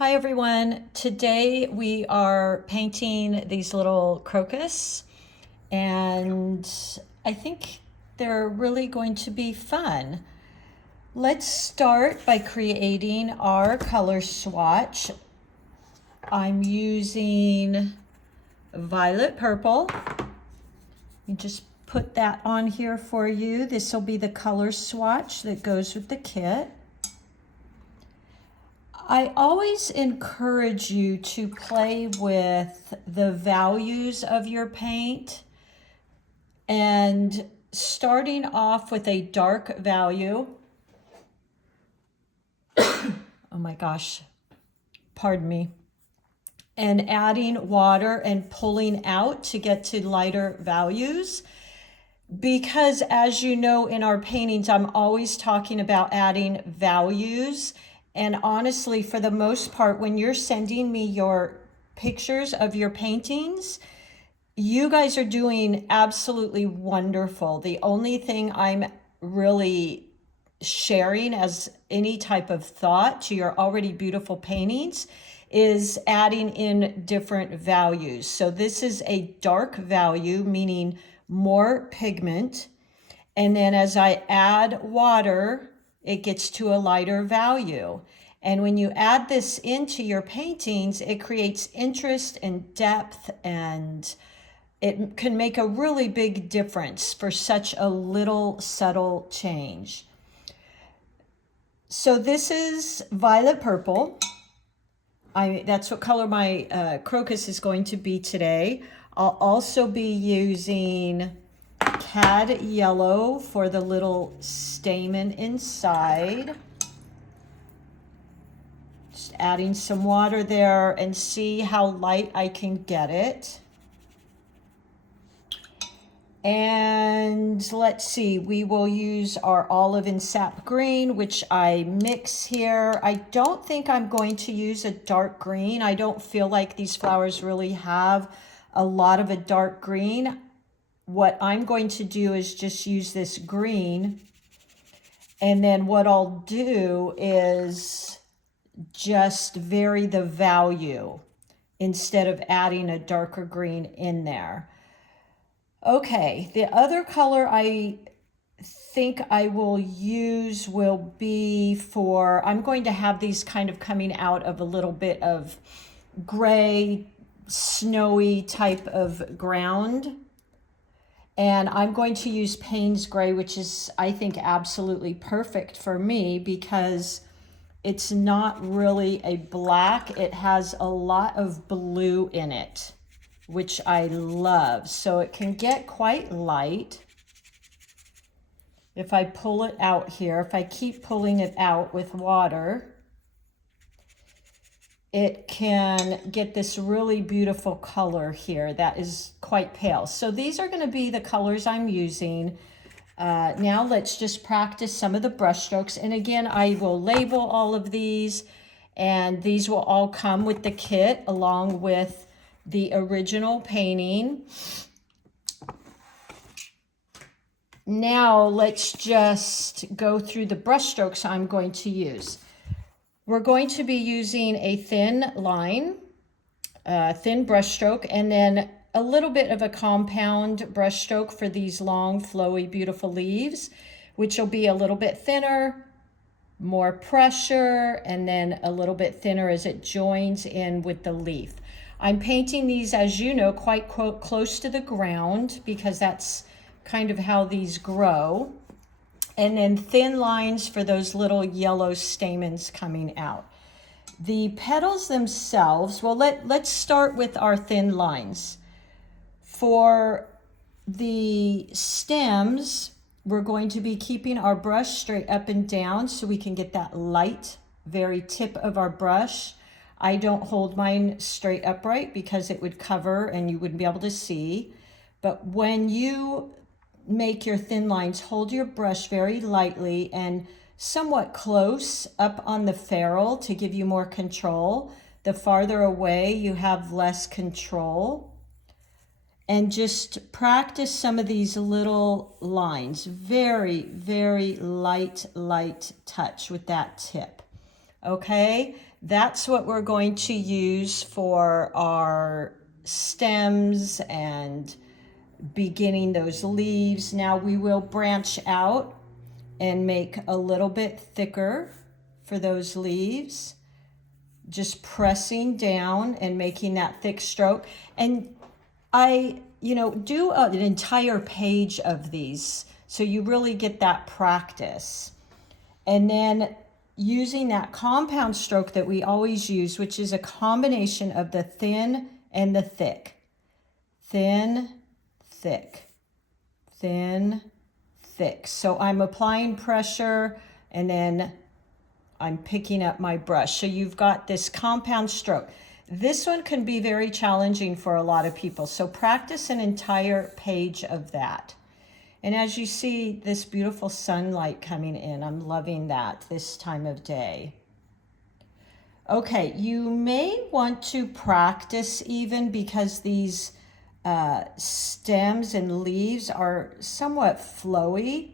Hi everyone. Today we are painting these little crocus and I think they're really going to be fun. Let's start by creating our color swatch. I'm using violet purple. You just put that on here for you. This will be the color swatch that goes with the kit. I always encourage you to play with the values of your paint and starting off with a dark value. Oh my gosh, pardon me. And adding water and pulling out to get to lighter values. Because as you know, in our paintings, I'm always talking about adding values. And honestly, for the most part, when you're sending me your pictures of your paintings, you guys are doing absolutely wonderful. The only thing I'm really sharing as any type of thought to your already beautiful paintings is adding in different values. So this is a dark value, meaning more pigment. And then as I add water, it gets to a lighter value. And when you add this into your paintings, it creates interest and depth, and it can make a really big difference for such a little subtle change. So this is violet purple. That's what color my crocus is going to be today. I'll also be using cad yellow for the little stamen inside. Just adding some water there and see how light I can get it. And let's see, we will use our olive and sap green, which I mix here. I don't think I'm going to use a dark green. I don't feel like these flowers really have a lot of a dark green. What I'm going to do is just use this green. And then what I'll do is just vary the value instead of adding a darker green in there. Okay, the other color I think I will use will be for, I'm going to have these kind of coming out of a little bit of gray, snowy type of ground. And I'm going to use Payne's Gray, which is, I think, absolutely perfect for me because it's not really a black. It has a lot of blue in it, which I love. So it can get quite light. If I pull it out here, if I keep pulling it out with water, it can get this really beautiful color here that is quite pale. So these are going to be the colors I'm using. Now let's just practice some of the brush strokes. And again, I will label all of these, and these will all come with the kit along with the original painting. Now let's just go through the brush strokes I'm going to use. We're going to be using a thin line, thin brush stroke, and then a little bit of a compound brush stroke for these long, flowy, beautiful leaves, which will be a little bit thinner, more pressure, and then a little bit thinner as it joins in with the leaf. I'm painting these, as you know, quite close to the ground because that's kind of how these grow. And then thin lines for those little yellow stamens coming out. The petals themselves, well, let's start with our thin lines. For the stems, we're going to be keeping our brush straight up and down so we can get that light, very tip of our brush. I don't hold mine straight upright because it would cover and you wouldn't be able to see. But when you make your thin lines, hold your brush very lightly and somewhat close up on the ferrule to give you more control. The farther away, you have less control. And just practice some of these little lines. Very, very light touch with that tip. Okay, that's what we're going to use for our stems and beginning those leaves. Now we will branch out and make a little bit thicker for those leaves, just pressing down and making that thick stroke. And I, do an entire page of these so you really get that practice. And then using that compound stroke that we always use, which is a combination of the thin and the thick. Thin, thick, thin, thick. So I'm applying pressure and then I'm picking up my brush. So you've got this compound stroke. This one can be very challenging for a lot of people. So practice an entire page of that. And as you see this beautiful sunlight coming in, I'm loving that this time of day. Okay, you may want to practice even because these stems and leaves are somewhat flowy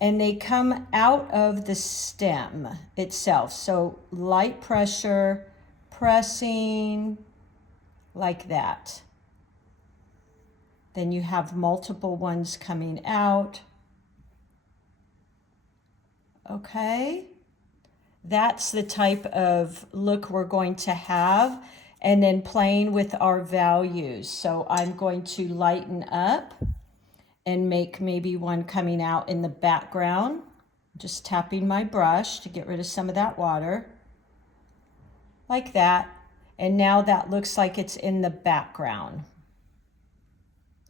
and they come out of the stem itself. So light pressure, pressing like that. Then you have multiple ones coming out. Okay, that's the type of look we're going to have. And then playing with our values. So I'm going to lighten up and make maybe one coming out in the background. Just tapping my brush to get rid of some of that water. Like that. And now that looks like it's in the background.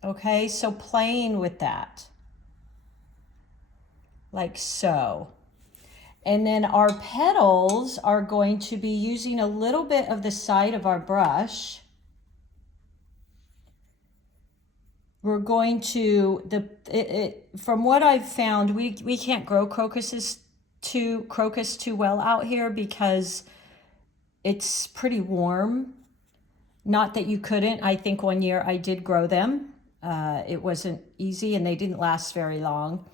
Okay, so playing with that, like so. And then our petals are going to be using a little bit of the side of our brush. We're going to, from what I've found, we can't grow crocus too well out here because it's pretty warm. Not that you couldn't. I think one year I did grow them. It wasn't easy and they didn't last very long.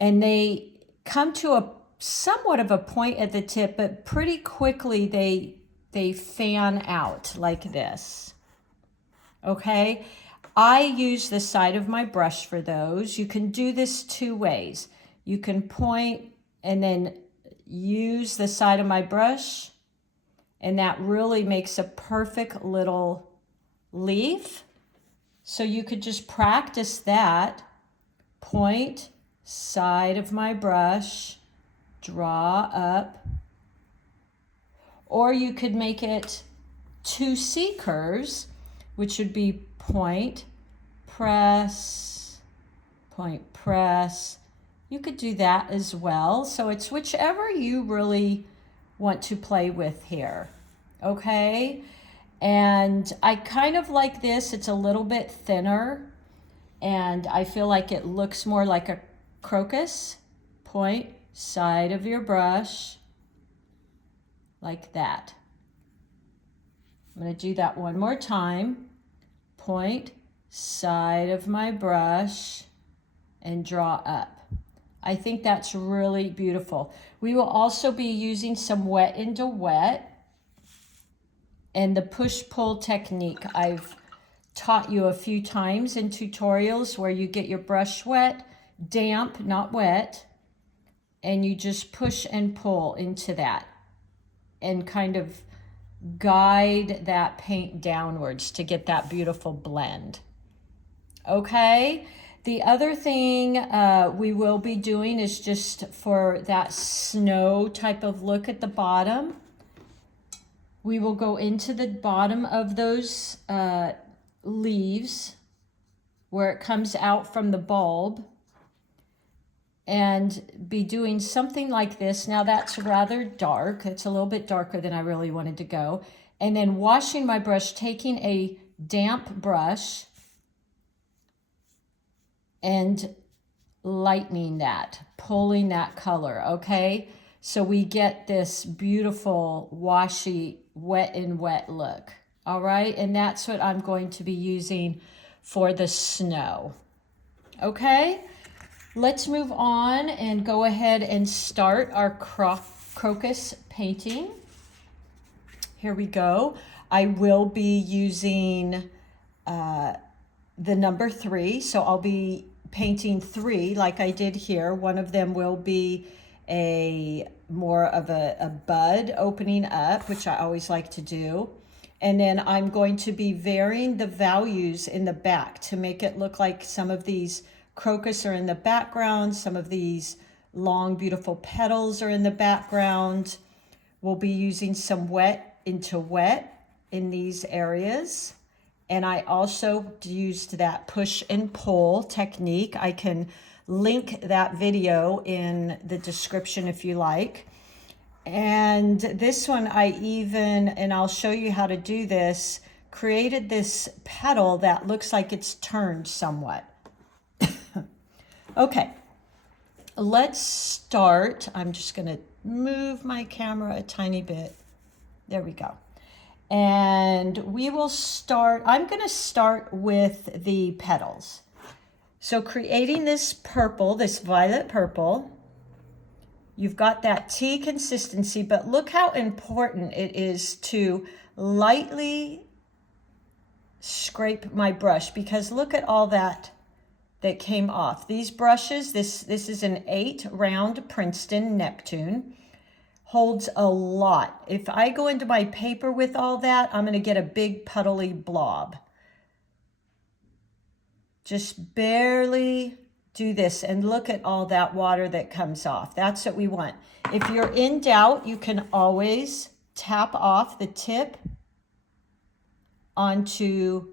And they come to a somewhat of a point at the tip, but pretty quickly they fan out like this. Okay, I use the side of my brush for those. You can do this two ways. You can point and then use the side of my brush, and that really makes a perfect little leaf. So you could just practice that. Point, side of my brush, draw up. Or you could make it two C curves, which would be point, press, point, press. You could do that as well. So it's whichever you really want to play with here. Okay? And I kind of like this. It's a little bit thinner and I feel like it looks more like a crocus. Point, side of your brush, like that. I'm going to do that one more time. Point, side of my brush, and draw up. I think that's really beautiful. We will also be using some wet into wet. And the push-pull technique I've taught you a few times in tutorials where you get your brush wet, damp, not wet, and you just push and pull into that and kind of guide that paint downwards to get that beautiful blend. Okay, the other thing we will be doing is just for that snow type of look at the bottom. We will go into the bottom of those leaves where it comes out from the bulb and be doing something like this. Now that's rather dark. It's a little bit darker than I really wanted to go. And then washing my brush, taking a damp brush and lightening that, pulling that color, okay? So we get this beautiful washy, wet and wet look, all right? And that's what I'm going to be using for the snow, okay? Let's move on and go ahead and start our Crocus painting. Here we go. I will be using the number 3, so I'll be painting 3 like I did here. One of them will be a more of a bud opening up, which I always like to do. And then I'm going to be varying the values in the back to make it look like some of these crocus are in the background, some of these long beautiful petals are in the background. We'll be using some wet into wet in these areas. And I also used that push and pull technique. I can link that video in the description if you like. And this one and I'll show you how to do this, created this petal that looks like it's turned somewhat. Okay, let's start. I'm just gonna move my camera a tiny bit. There we go. And we will start, I'm gonna start with the petals. So creating this purple, this violet purple, you've got that tea consistency, but look how important it is to lightly scrape my brush, because look at all that came off. These brushes, this is an 8 round Princeton Neptune, holds a lot. If I go into my paper with all that, I'm gonna get a big puddly blob. Just barely do this and look at all that water that comes off. That's what we want. If you're in doubt, you can always tap off the tip onto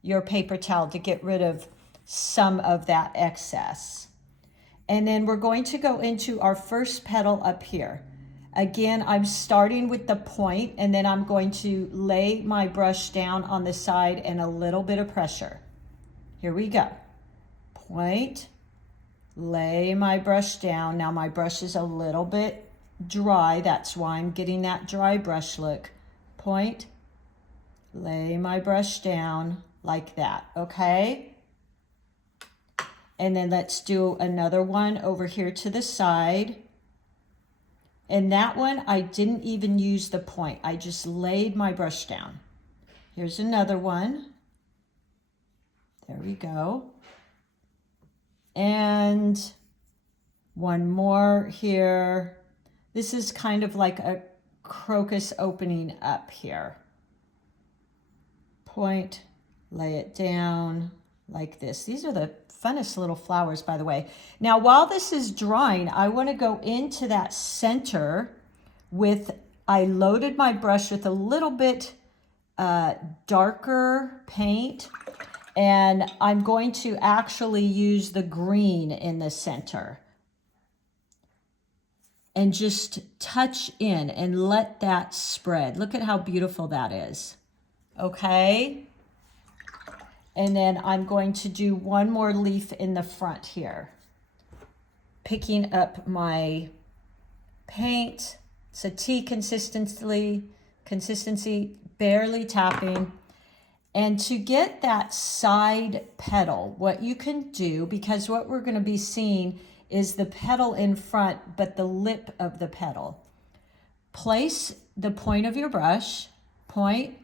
your paper towel to get rid of some of that excess. And then we're going to go into our first petal up here. Again, I'm starting with the point, and then I'm going to lay my brush down on the side and a little bit of pressure. Here we go. Point, lay my brush down. Now my brush is a little bit dry. That's why I'm getting that dry brush look. Point, lay my brush down like that, okay? And then let's do another one over here to the side. And that one, I didn't even use the point. I just laid my brush down. Here's another one. There we go. And one more here. This is kind of like a crocus opening up here. Point, lay it down like this. These are the funnest little flowers, by the way. Now, while this is drying, I want to go into that center I loaded my brush with a little bit darker paint, and I'm going to actually use the green in the center and just touch in and let that spread. Look at how beautiful that is. Okay. And then I'm going to do one more leaf in the front here. Picking up my paint. It's a tea consistency, barely tapping. And to get that side petal, what you can do, because what we're going to be seeing is the petal in front, but the lip of the petal. Place the point of your brush, point,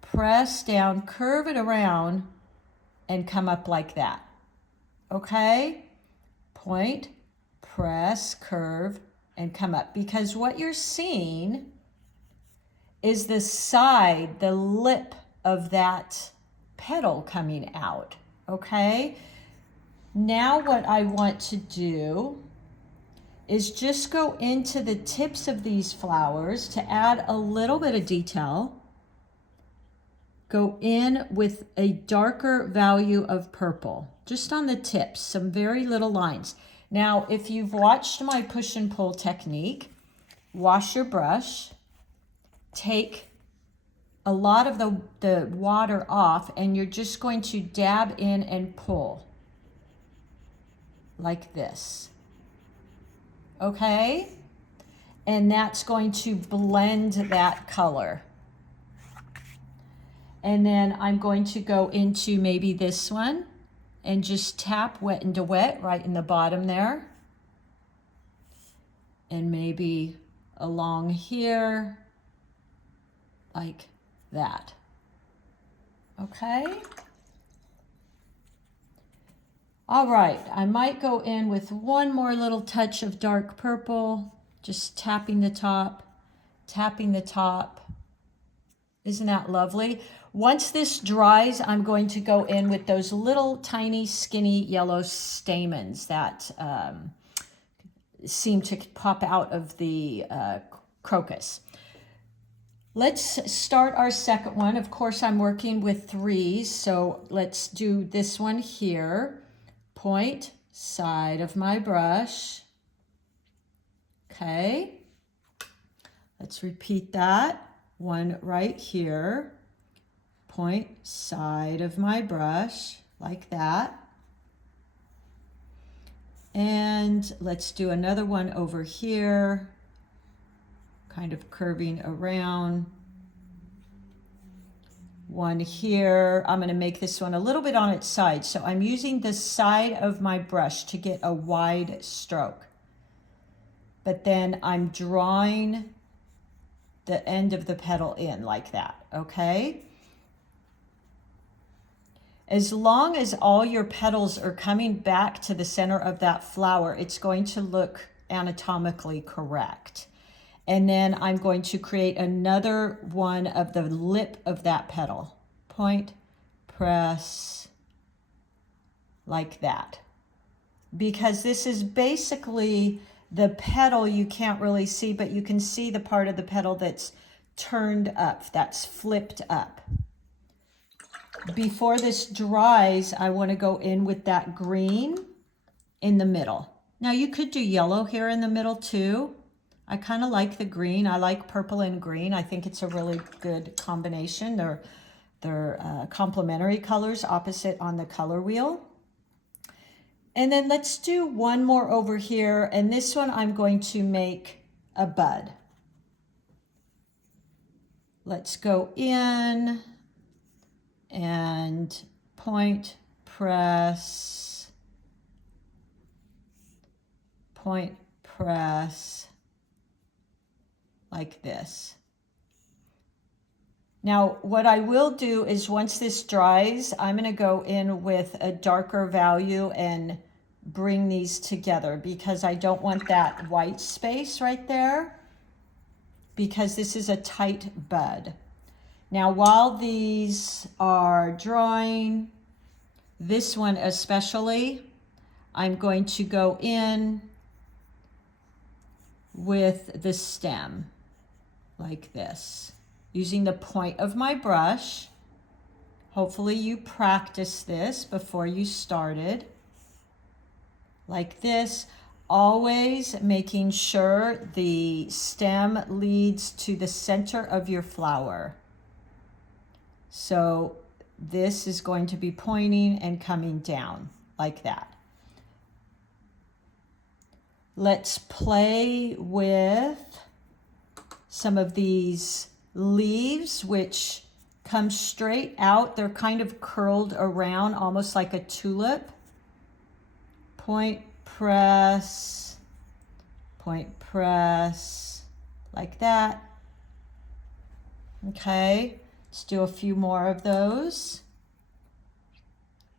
press down, curve it around, and come up like that. Okay? Point, press, curve, and come up. Because what you're seeing is the side, the lip of that petal coming out. Okay? Now what I want to do is just go into the tips of these flowers to add a little bit of detail. Go in with a darker value of purple, just on the tips, some very little lines. Now, if you've watched my push and pull technique, wash your brush, take a lot of the water off, and you're just going to dab in and pull like this. Okay? And that's going to blend that color. And then I'm going to go into maybe this one and just tap wet into wet right in the bottom there. And maybe along here, like that. Okay. All right, I might go in with one more little touch of dark purple, just tapping the top, tapping the top. Isn't that lovely? Once this dries, I'm going to go in with those little tiny skinny yellow stamens that seem to pop out of the crocus. Let's start our second one. Of course, I'm working with threes, so let's do this one here. Point, side of my brush. Okay. Let's repeat that. One right here. Point, side of my brush, like that. And let's do another one over here, kind of curving around. One here. I'm going to make this one a little bit on its side. So I'm using the side of my brush to get a wide stroke. But then I'm drawing the end of the petal in like that, okay? As long as all your petals are coming back to the center of that flower, it's going to look anatomically correct. And then I'm going to create another one of the lip of that petal. Point, press, like that. Because this is basically the petal you can't really see, but you can see the part of the petal that's turned up, that's flipped up. Before this dries, I want to go in with that green in the middle. Now you could do yellow here in the middle too. I kind of like the green. I like purple and green. I think it's a really good combination. They're complementary colors opposite on the color wheel. And then let's do one more over here. And this one I'm going to make a bud. Let's go in and point, press, point, press, like this. Now, what I will do is once this dries, I'm going to go in with a darker value and bring these together because I don't want that white space right there because this is a tight bud. Now, while these are drying, this one especially, I'm going to go in with the stem like this, using the point of my brush. Hopefully you practiced this before you started. Like this, always making sure the stem leads to the center of your flower. So this is going to be pointing and coming down like that. Let's play with some of these leaves which come straight out. They're kind of curled around almost like a tulip. Point, press, like that. Okay, let's do a few more of those.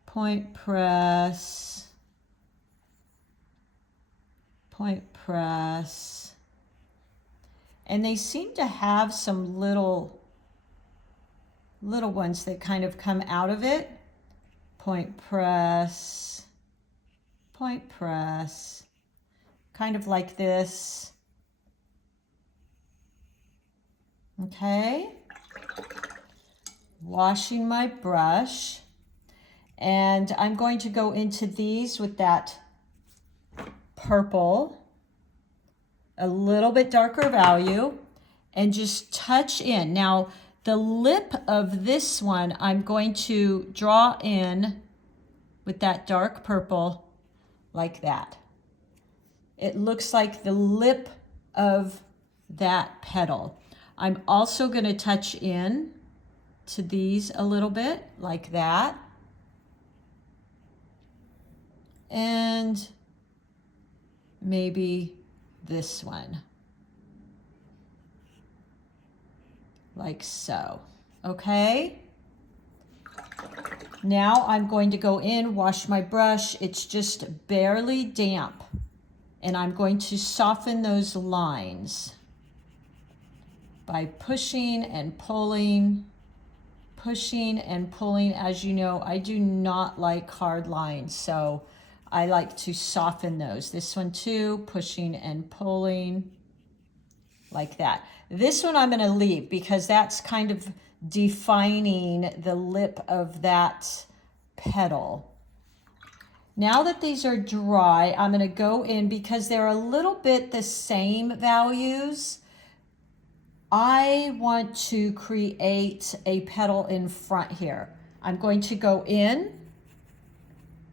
Point, press, and they seem to have some little ones that kind of come out of it. Point, press, kind of like this. Okay, washing my brush, and I'm going to go into these with that purple, a little bit darker value, and just touch in. Now, the lip of this one, I'm going to draw in with that dark purple like that. It looks like the lip of that petal. I'm also going to touch in to these a little bit like that. And maybe this one. like so, okay? Now I'm going to go in, wash my brush. It's just barely damp. And I'm going to soften those lines by pushing and pulling, pushing and pulling. As you know, I do not like hard lines, so I like to soften those. This one too, pushing and pulling, like that. This one I'm gonna leave because that's kind of defining the lip of that petal. Now that these are dry, I'm gonna go in because they're a little bit the same values. I want to create a petal in front here. I'm going to go in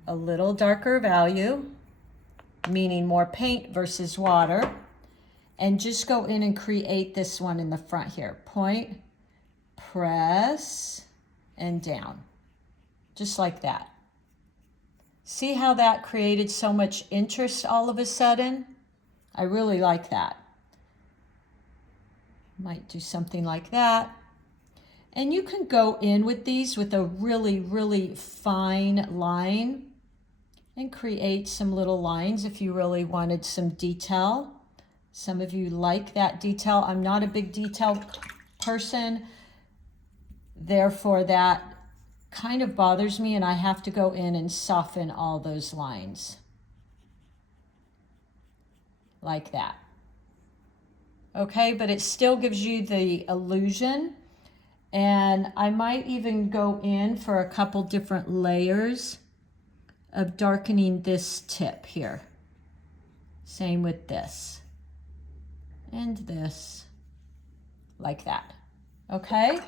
a little darker value, meaning more paint versus water, and just go in and create this one in the front here. Point, press, and down, just like that. See how that created so much interest all of a sudden? I really like that. Might do something like that. And you can go in with these with a really, really fine line and create some little lines if you really wanted some detail. Some of you like that detail. I'm not a big detail person, therefore that kind of bothers me, and I have to go in and soften all those lines like that. Okay, but it still gives you the illusion. And I might even go in for a couple different layers of darkening this tip here. Same with this and this, like that. Okay,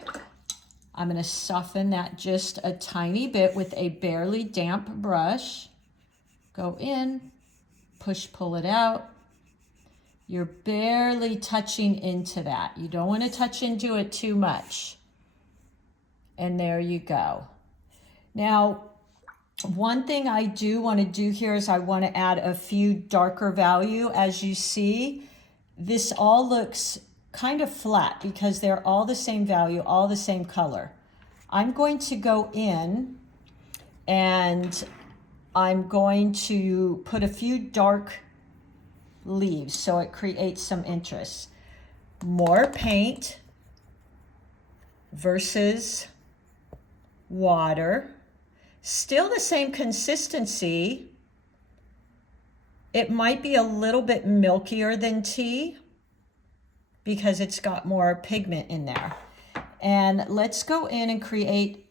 I'm going to soften that just a tiny bit with a barely damp brush. Go in, push, pull it out. You're barely touching into that. You don't want to touch into it too much. And there you go. Now, one thing I do want to do here is I want to add a few darker value. As you see, this all looks kind of flat because they're all the same value, all the same color. I'm going to go in and I'm going to put a few dark leaves so it creates some interest. More paint versus water. Still the same consistency. It might be a little bit milkier than tea because it's got more pigment in there. And let's go in and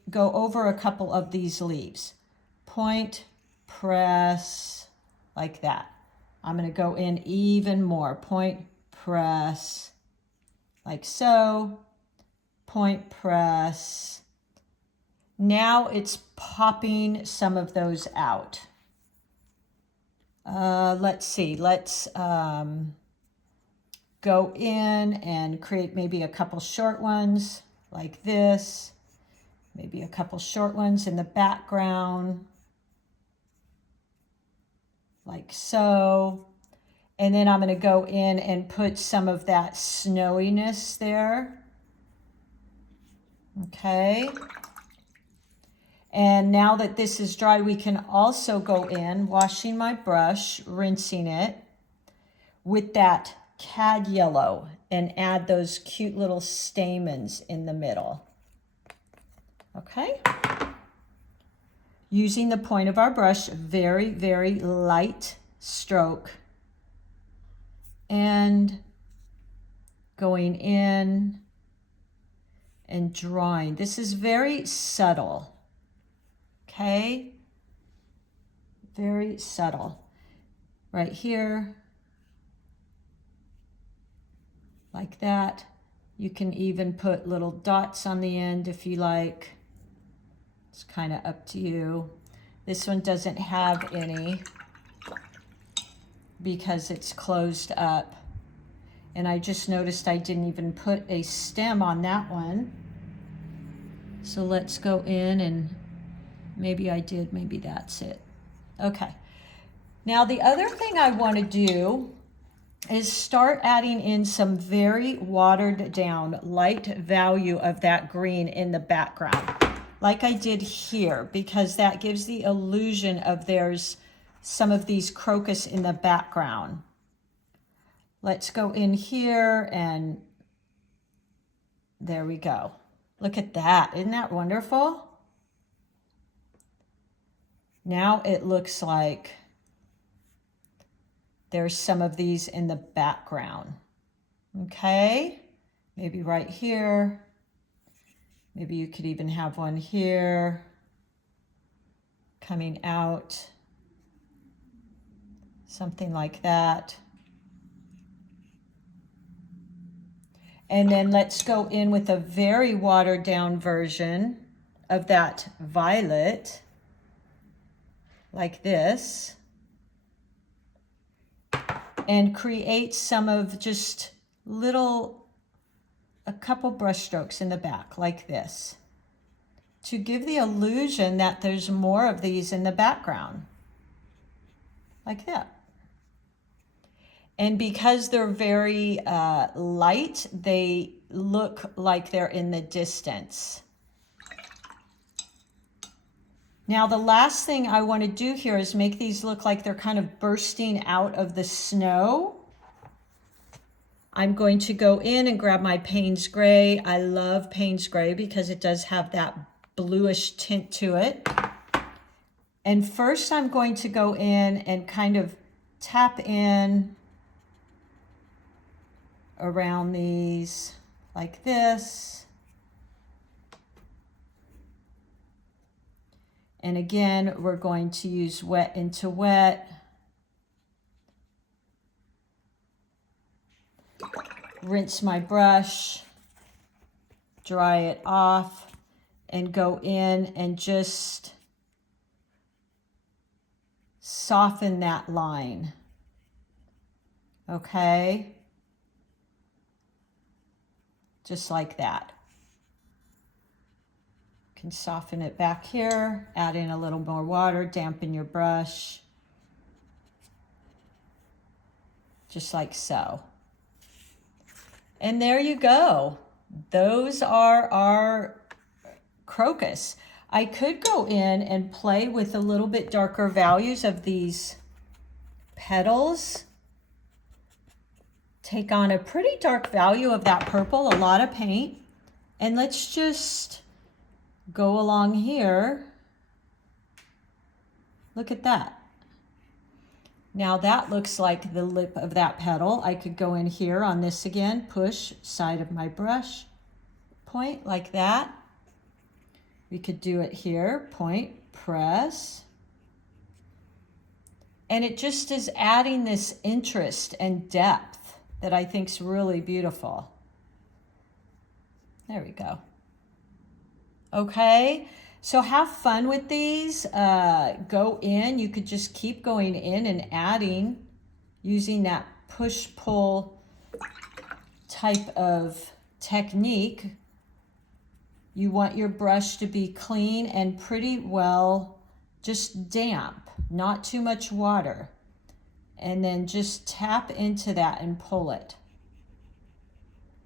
go over a couple of these leaves. Point, press, like that. I'm going to go in even more. Point, press, like so. Point, press. Now it's popping some of those out. Let's see. Let's go in and create maybe a couple short ones like this. Maybe a couple short ones in the background, like so. And then I'm going to go in and put some of that snowiness there. Okay. And now that this is dry, we can also go in, washing my brush, rinsing it with that cad yellow and add those cute little stamens in the middle. Okay. Using the point of our brush, very, very light stroke. And going in and drawing. This is very subtle. Okay, very subtle. Right here, like that. You can even put little dots on the end if you like. It's kind of up to you. This one doesn't have any because it's closed up. And I just noticed I didn't even put a stem on that one. So let's go in and maybe I did, maybe that's it. Okay. Now the other thing I want to do is start adding in some very watered down light value of that green in the background, like I did here, because that gives the illusion of there's some of these crocus in the background. Let's go in here and there we go. Look at that. Isn't that wonderful? Now it looks like there's some of these in the background. Okay, maybe right here. Maybe you could even have one here coming out. Something like that. And then let's go in with a very watered down version of that violet, like this, and create some of just a couple brush strokes in the back, like this, to give the illusion that there's more of these in the background, like that. And because they're very light, they look like they're in the distance. Now, the last thing I want to do here is make these look like they're kind of bursting out of the snow. I'm going to go in and grab my Payne's Gray. I love Payne's Gray because it does have that bluish tint to it. And first I'm going to go in and kind of tap in around these like this. And again, we're going to use wet into wet. Rinse my brush, dry it off, and go in and just soften that line. Okay? Just like that. You can soften it back here, add in a little more water, dampen your brush. Just like so. And there you go. Those are our crocus. I could go in and play with a little bit darker values of these petals. Take on a pretty dark value of that purple, a lot of paint. And let's just go along here. Look at that. Now that looks like the lip of that petal. I could go in here on this again, push side of my brush, point like that. We could do it here, point, press. And it just is adding this interest and depth that I think is really beautiful. There we go. Okay. So have fun with these. Go in. You could just keep going in and adding using that push-pull type of technique. You want your brush to be clean and pretty well just damp, not too much water. And then just tap into that and pull it.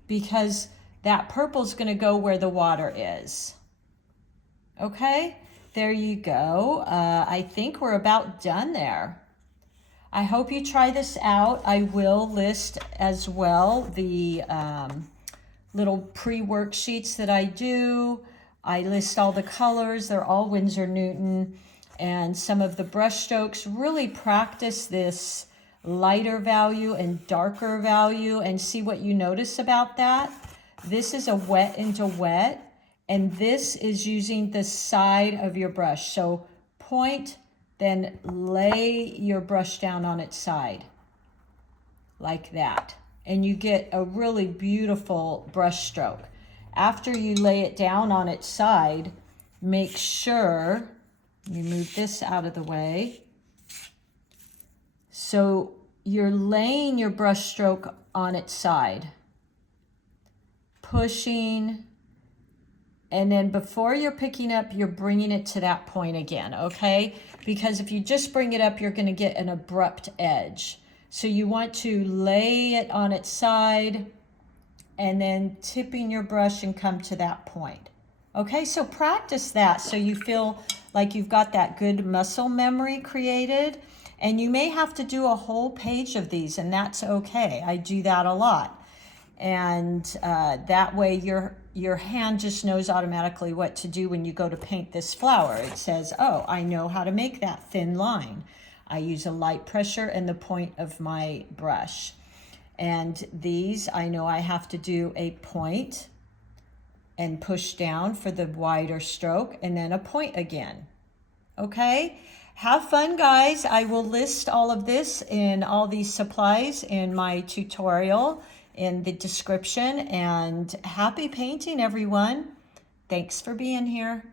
Because that purple's going to go where the water is. Okay, there you go. I think we're about done there. I hope you try this out. I will list as well the little pre-worksheets that I do. I list all the colors. They're all Winsor Newton. And some of the brush strokes. Really practice this lighter value and darker value and see what you notice about that. This is a wet into wet. And this is using the side of your brush. So point, then lay your brush down on its side, like that. And you get a really beautiful brush stroke. After you lay it down on its side, make sure, you move this out of the way. So you're laying your brush stroke on its side, pushing. And then before you're picking up, you're bringing it to that point again, okay? Because if you just bring it up, you're going to get an abrupt edge. So you want to lay it on its side and then tipping your brush and come to that point. Okay, so practice that so you feel like you've got that good muscle memory created. And you may have to do a whole page of these, and that's okay. I do that a lot. And that way your hand just knows automatically what to do when you go to paint this flower. It says, oh, I know how to make that thin line. I use a light pressure and the point of my brush. And these, I know I have to do a point and push down for the wider stroke, and then a point again. Okay? Have fun, guys. I will list all of this in all these supplies in my tutorial in the description. And happy painting, everyone. Thanks for being here.